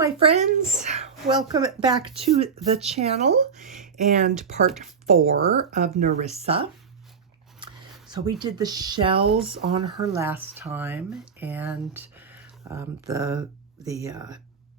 my friends, welcome back to the channel and part 4 of Nerissa. So we did the shells on her last time and the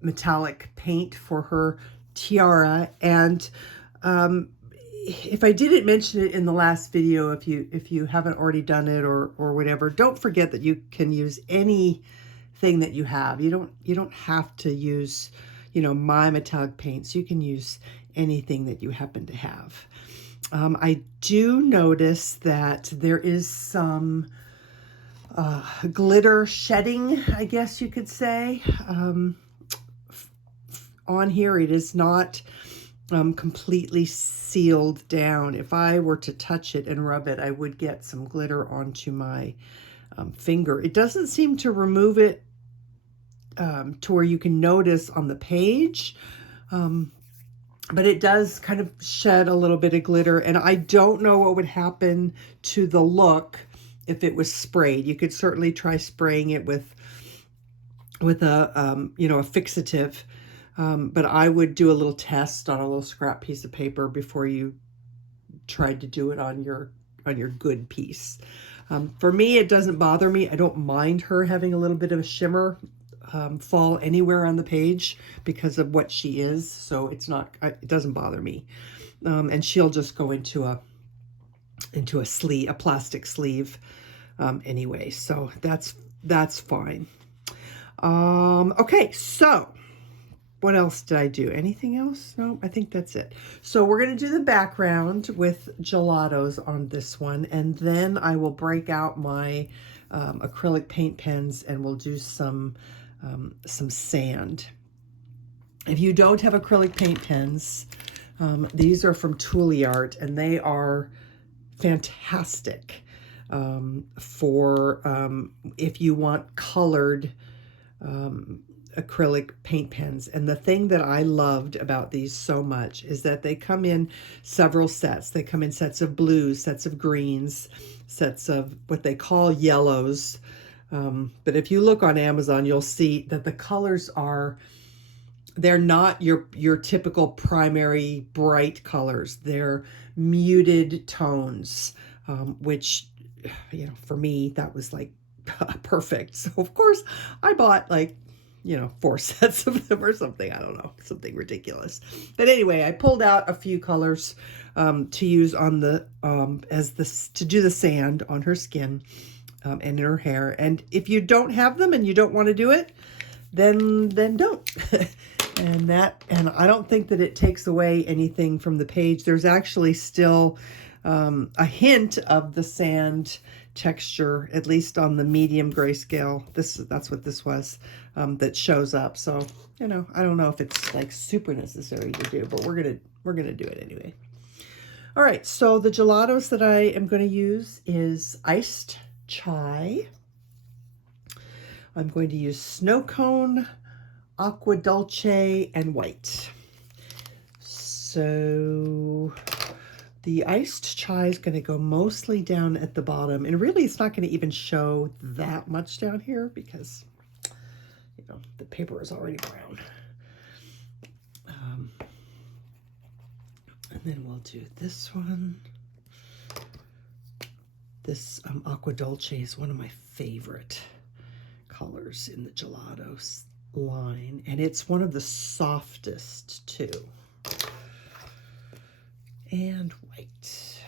metallic paint for her tiara. And if I didn't mention it in the last video, if you haven't already done it or whatever, don't forget that you can use any thing that you have. You don't have to use, my metallic paints. You can use anything that you happen to have. I do notice that there is some glitter shedding, I guess you could say. On here, it is not completely sealed down. If I were to touch it and rub it, I would get some glitter onto my finger. It doesn't seem to remove it to where you can notice on the page, but it does kind of shed a little bit of glitter, and I don't know what would happen to the look if it was sprayed. You could certainly try spraying it with a a fixative, but I would do a little test on a little scrap piece of paper before you tried to do it on your good piece. For me, it doesn't bother me. I don't mind her having a little bit of a shimmer fall anywhere on the page because of what she is. So it doesn't bother me. And she'll just go into a sleeve, a plastic sleeve, anyway. So that's fine. Okay, so what else did I do? Anything else? No, I think that's it. So we're going to do the background with Gelatos on this one, and then I will break out my acrylic paint pens and we'll do some sand. If you don't have acrylic paint pens, these are from Tooli Art, and they are fantastic for if you want colored acrylic paint pens. And the thing that I loved about these so much is that they come in several sets. They come in sets of blues, sets of greens, sets of what they call yellows. But if you look on Amazon, you'll see that the colors they're not your typical primary bright colors. They're muted tones, which, for me, that was like perfect. So of course I bought 4 sets of them or something. I don't know, something ridiculous. But anyway, I pulled out a few colors to use on the to do the sand on her skin and in her hair. And if you don't have them and you don't want to do it, then don't. and I don't think that it takes away anything from the page. There's actually still a hint of the sand texture, at least on the medium grayscale. That's what this was, that shows up. So, I don't know if it's like super necessary to do, but we're gonna do it anyway. All right, so the Gelatos that I am going to use is iced chai. I'm going to use snow cone, Aqua Dolce, and white. So the iced chai is going to go mostly down at the bottom, and really it's not going to even show that much down here because the paper is already brown. And then we'll do this one. This Aqua Dolce is one of my favorite colors in the Gelatos line, and it's one of the softest too. And white.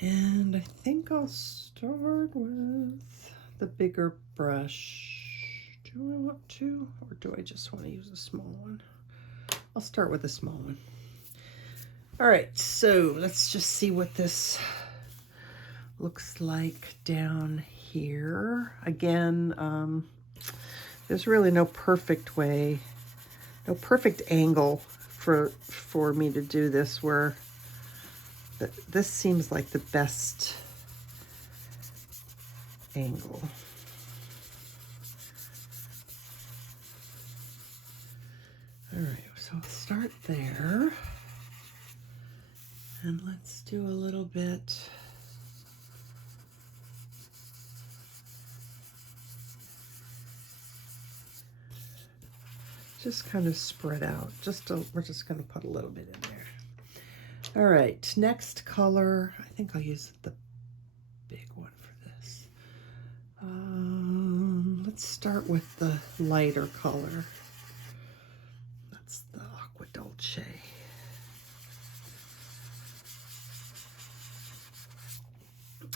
And I think I'll start with the bigger brush. Do I want to, or do I just want to use a small one? I'll start with a small one. All right, so let's just see what this looks like down here. Again, there's really no perfect way, no perfect angle for me to do this, where this seems like the best angle. All right, so I'll start there. And And let's do a little bit. Just kind of spread out. We're just going to put a little bit in there. All right, next color. I think I'll use the big one for this. Let's start with the lighter color. That's the Aqua Dolce.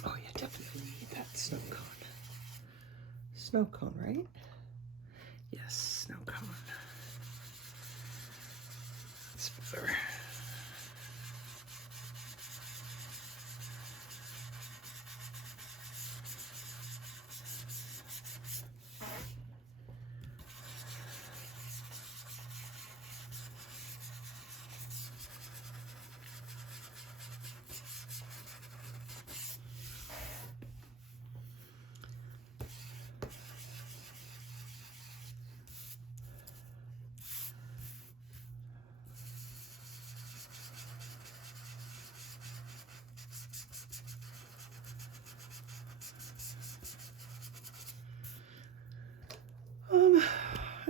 Oh, yeah, definitely need that snow cone. Snow cone, right? Yes, snow cone. That's better.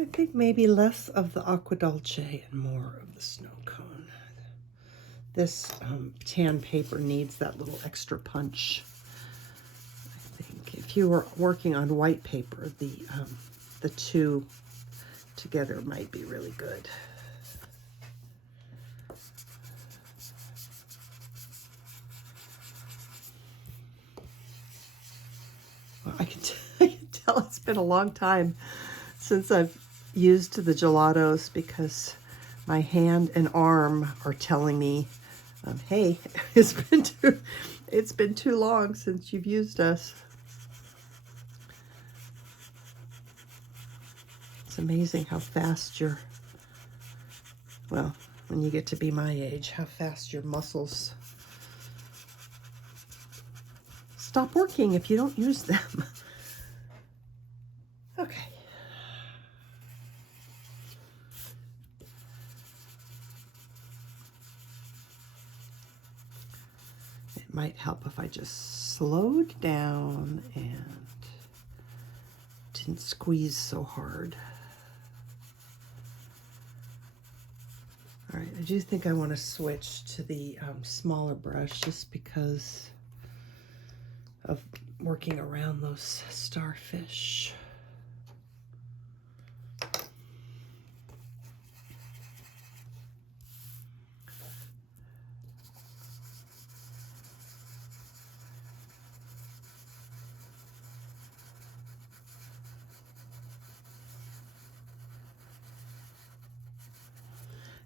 I think maybe less of the Aqua Dolce and more of the snow cone. This tan paper needs that little extra punch. I think if you were working on white paper, the two together might be really good. Well, I can tell it's been a long time since I've used the Gelatos because my hand and arm are telling me, hey, it's been too long since you've used us. It's amazing how fast well, when you get to be my age, how fast your muscles stop working if you don't use them. Okay. It might help if I just slowed down and didn't squeeze so hard. All right, I do think I want to switch to the smaller brush just because of working around those starfish.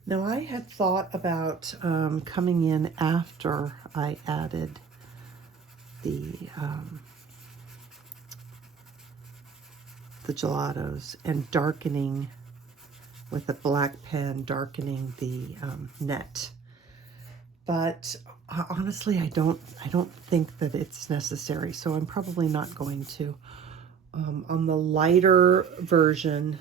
Now I had thought about coming in after I added the Gelatos and darkening with a black pen, darkening the net. But honestly, I don't think that it's necessary, so I'm probably not going to. On the lighter version,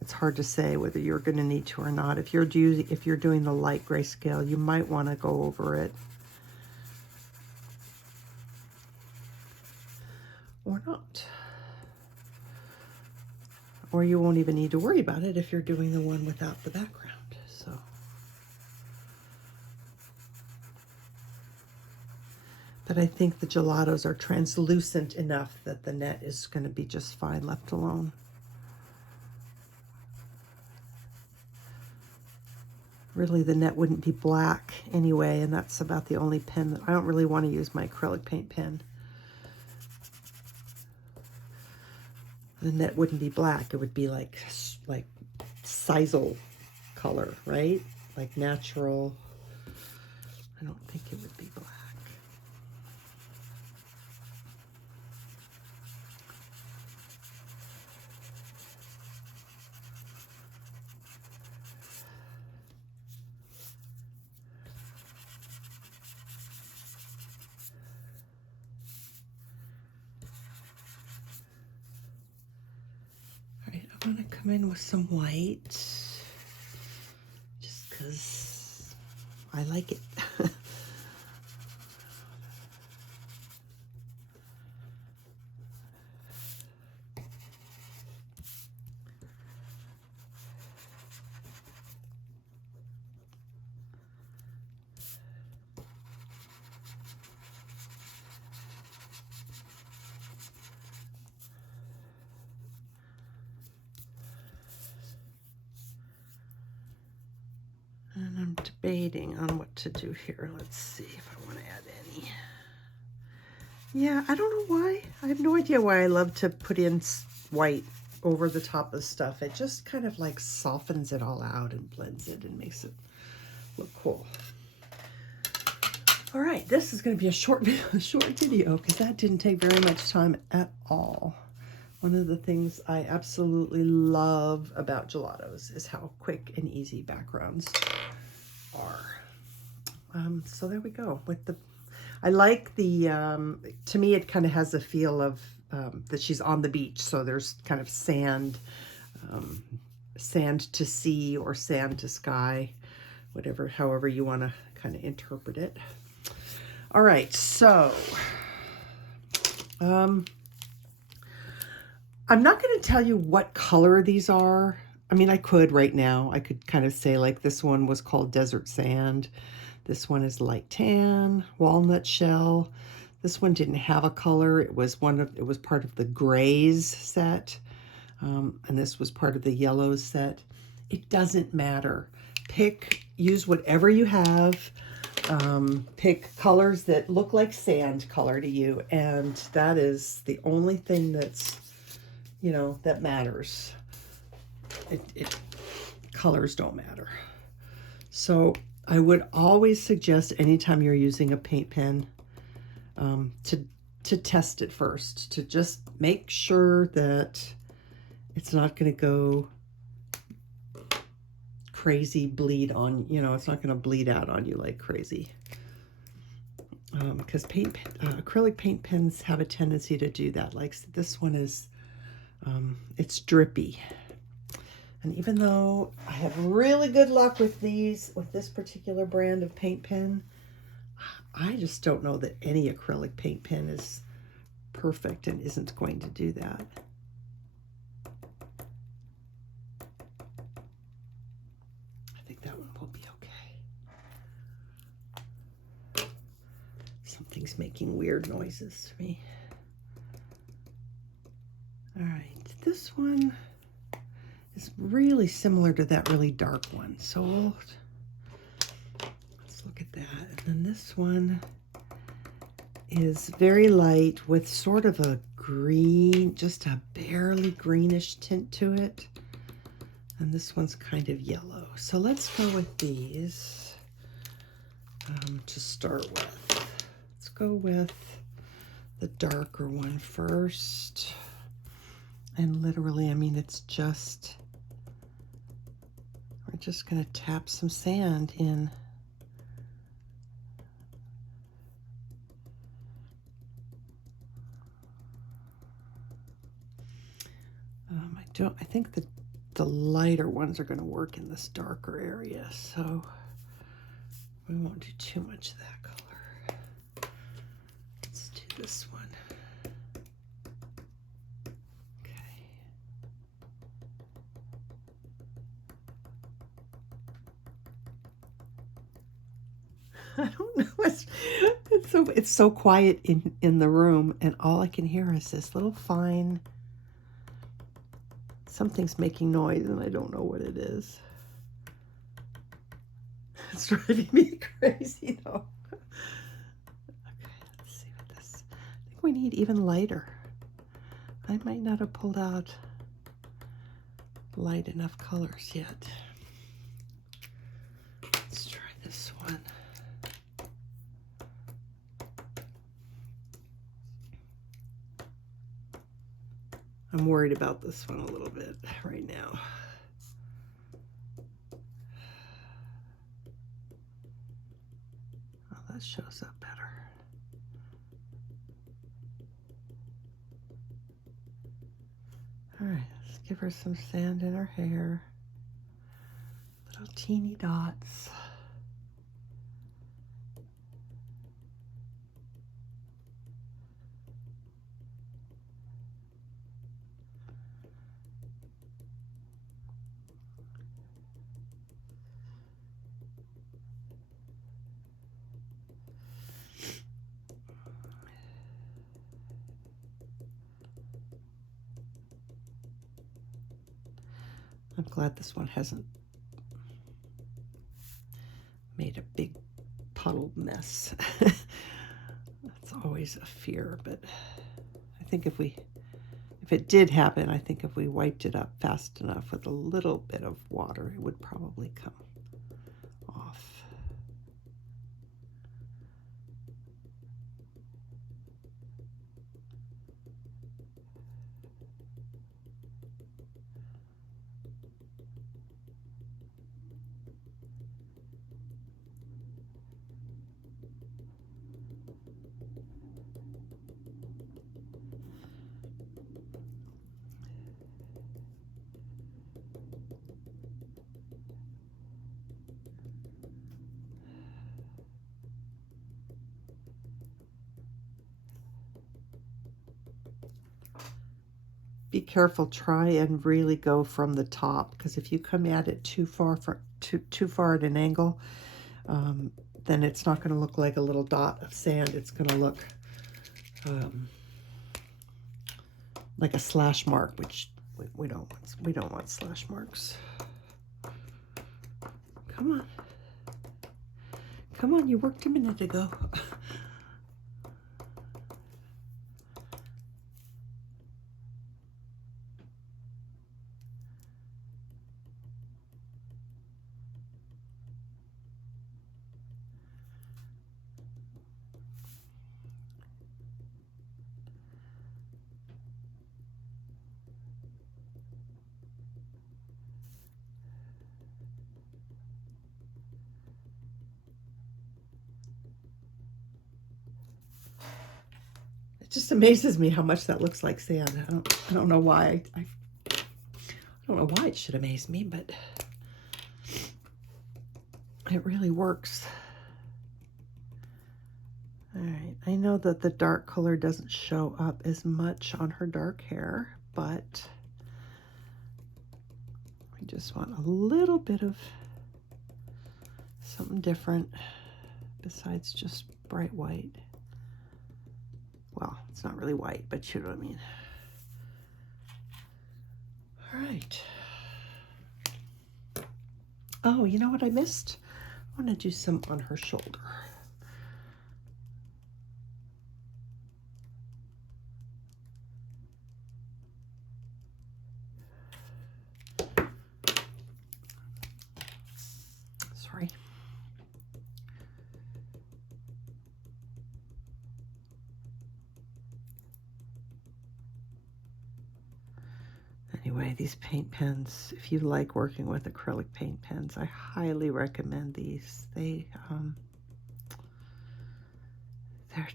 it's hard to say whether you're going to need to or not. If you're doing the light grayscale, you might want to go over it. Or not. Or you won't even need to worry about it if you're doing the one without the background. So, but I think the Gelatos are translucent enough that the net is going to be just fine left alone. Really, the net wouldn't be black anyway, and that's about the only pen that I don't really want to use my acrylic paint pen. The net wouldn't be black. It would be like sisal color, right? Like natural. I don't think it would be black. I'm gonna come in with some white, just because I like it. And I'm debating on what to do here. Let's see if I want to add any. Yeah, I don't know why. I have no idea why I love to put in white over the top of stuff. It just kind of like softens it all out and blends it and makes it look cool. All right, this is going to be a short video because that didn't take very much time at all. One of the things I absolutely love about Gelatos is how quick and easy backgrounds are. So there we go. I like the, to me it kind of has a feel of that she's on the beach. So there's kind of sand to sea or sand to sky, however you want to kind of interpret it. All right, so I'm not going to tell you what color these are. I mean, I could right now. I could kind of say like this one was called Desert Sand. This one is light tan, walnut shell. This one didn't have a color. It was part of the grays set. And this was part of the yellows set. It doesn't matter. Use whatever you have. Pick colors that look like sand color to you. And that is the only thing that's, that matters. Colors don't matter. So I would always suggest anytime you're using a paint pen to test it first, to just make sure that it's not going to go crazy bleed on, it's not going to bleed out on you like crazy. Because acrylic paint pens have a tendency to do that. Like this one is, it's drippy. And even though I have really good luck with this particular brand of paint pen, I just don't know that any acrylic paint pen is perfect and isn't going to do that. I think that one will be okay. Something's making weird noises to me. All right, this one is really similar to that really dark one. So let's look at that. And then this one is very light with sort of a green, just a barely greenish tint to it. And this one's kind of yellow. So let's go with these to start with. Let's go with the darker one first. And literally, I mean, we're just going to tap some sand in. I think the lighter ones are going to work in this darker area, so we won't do too much of that color. Let's do this one. I don't know. It's so quiet in the room, and all I can hear is this little fine. Something's making noise, and I don't know what it is. It's driving me crazy, though. Okay, let's see what this. I think we need even lighter. I might not have pulled out light enough colors yet. Let's try this one. I'm worried about this one a little bit right now. Oh, that shows up better. All right, let's give her some sand in her hair. Little teeny dots. I'm glad this one hasn't made a big puddled mess. That's always a fear, but I think if it did happen, I think if we wiped it up fast enough with a little bit of water, it would probably come off. Be careful, try and really go from the top, because if you come at it too far at an angle, then it's not going to look like a little dot of sand. It's going to look like a slash mark, which we don't want. We don't want slash marks. Come on. Come on, you worked a minute ago. It just amazes me how much that looks like sand. I don't know why. I don't know why it should amaze me, but it really works. All right, I know that the dark color doesn't show up as much on her dark hair, but we just want a little bit of something different besides just bright white. Well, it's not really white, but you know what I mean. All right. Oh, you know what I missed? I want to do some on her shoulder. Sorry. Anyway, these paint pens, if you like working with acrylic paint pens, I highly recommend these. They're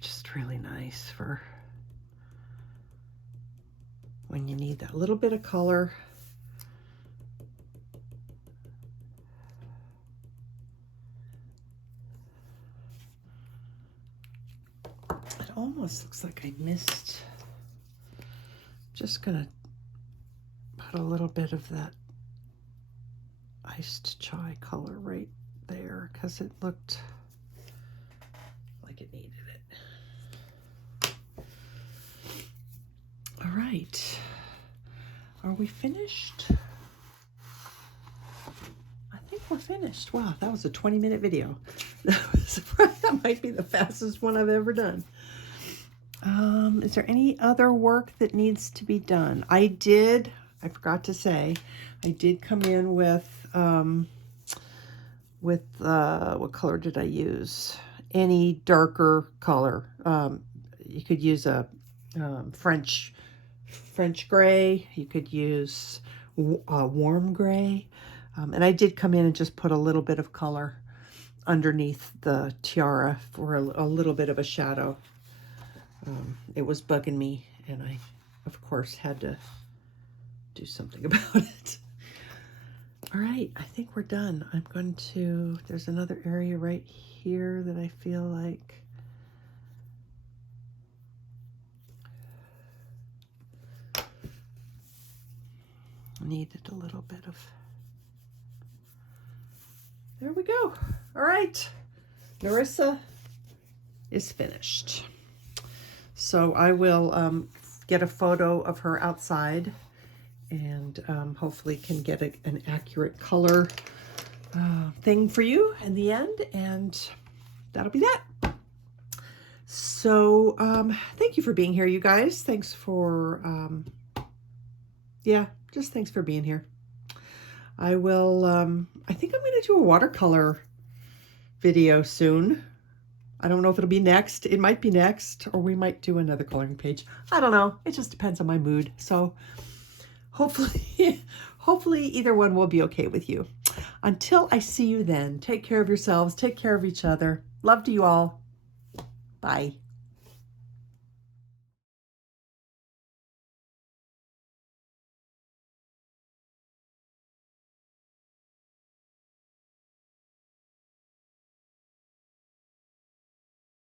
just really nice for when you need that little bit of color. It almost looks like I missed. Just gonna put a little bit of that iced chai color right there because it looked like it needed it. All right, are we finished? I think we're finished. Wow, that was a 20-minute video. That might be the fastest one I've ever done. Is there any other work that needs to be done? I forgot to say, I did come in with what color did I use? Any darker color. You could use a French gray. You could use warm gray. And I did come in and just put a little bit of color underneath the tiara for a little bit of a shadow. It was bugging me, and I, of course, had to do something about it. All right, I think we're done. I'm going to, there's another area right here that I feel like needed a little bit of, there we go. All right, Nerissa is finished. So I will get a photo of her outside and hopefully can get an accurate color thing for you in the end, and that'll be that. So thank you for being here, you guys. Thanks for yeah, just thanks for being here. I will I think I'm going to do a watercolor video soon. I don't know if it'll be next. It might be next, or we might do another coloring page. I don't know. It just depends on my mood. So hopefully hopefully either one will be okay with you. Until I see you then, take care of yourselves, take care of each other. Love to you all. Bye.